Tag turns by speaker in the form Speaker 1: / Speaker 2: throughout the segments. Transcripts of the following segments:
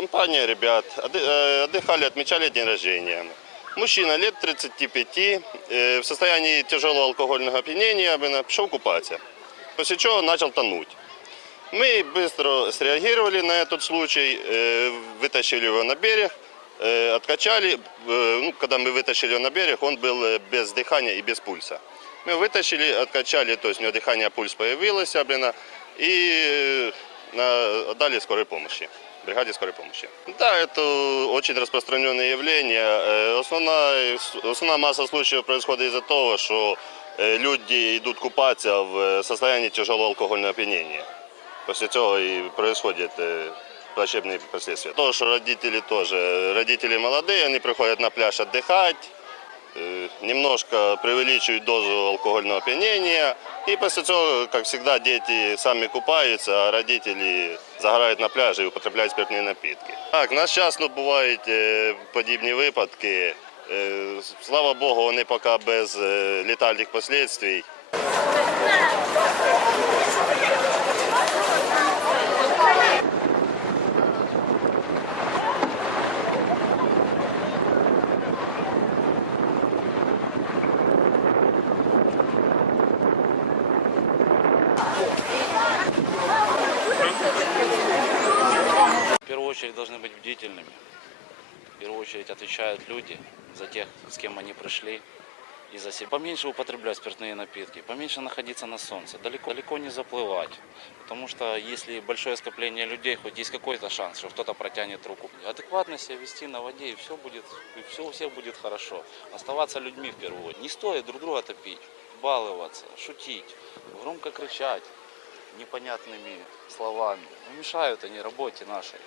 Speaker 1: компания ребят, э, отдыхали, отмечали день рождения. Мужчина лет 35, э, в состоянии тяжелого алкогольного опьянения, блин, пошел купаться. После чего начал тонуть. Мы быстро среагировали на этот случай, э, вытащили его на берег, откачали. Ну, когда мы вытащили его на берег, он был без дыхания и без пульса. Мы вытащили, откачали, то есть у него дыхание, пульс появилось, блин, и на- отдали скорой помощи, бригаде скорой помощи. Да, это очень распространенное явление. Э, Основная, основная масса случаев происходит из-за того, что э, люди идут купаться в э, состоянии тяжелого алкогольного опьянения. После этого и происходят э, плачебные последствия. То, что родители тоже, родители молодые, они приходят на пляж отдыхать, немножко преувеличивают дозу алкогольного опьянения. И после этого, как всегда, дети сами купаются, а родители загорают на пляжі і употребляют спиртные напитки. Так, на час ну, бувають е, подібні випадки. Е, Слава Богу, вони поки без літальних летальних последствий.
Speaker 2: Очередь должны быть бдительными. В первую очередь отвечают люди за тех, с кем они пришли. И за себя. Поменьше употреблять спиртные напитки, поменьше находиться на солнце, далеко, далеко не заплывать. Потому что если большое скопление людей, хоть есть какой-то шанс, что кто-то протянет руку. Адекватно себя вести на воде, и все будет, и все у всех будет хорошо. Оставаться людьми в первую очередь. Не стоит друг друга топить, баловаться, шутить, громко кричать непонятными словами. Мешают они работе нашей.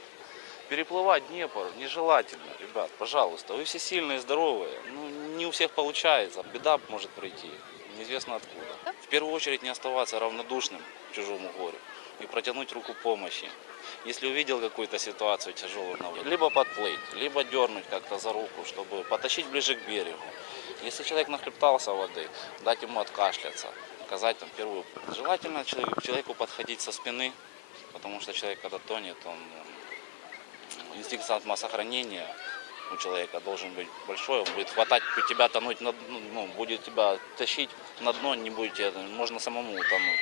Speaker 2: Переплывать Днепр нежелательно, ребят, пожалуйста. Вы все сильные, здоровые. Ну, не у всех получается. Беда может прийти. Неизвестно откуда. В первую очередь не оставаться равнодушным к чужому горю и протянуть руку помощи. Если увидел какую-то ситуацию тяжелую либо подплыть, либо дернуть как-то за руку, чтобы потащить ближе к берегу. Если человек нахлептался воды, дать ему откашляться, оказать там первую. Желательно человеку, подходить со спины, потому что человек, когда тонет, он инстинкт самосохранения у человека должен быть большой, он будет хватать тебя тонуть, на дно, ну, будет тебя тащить на дно, не будете, можно самому утонуть.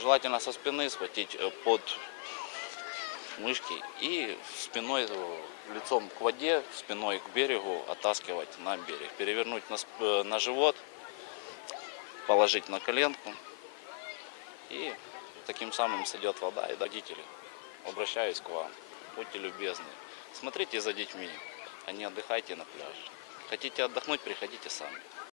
Speaker 2: Желательно со спины схватить э, под мышки и спиной, э, лицом к воде, спиной к берегу оттаскивать на берег. Перевернуть на, э, на живот, положить на коленку. И таким самым сойдет вода. И родители, обращаюсь к вам, будьте любезны. Смотрите за детьми, а не отдыхайте на пляже. Хотите отдохнуть, приходите сами.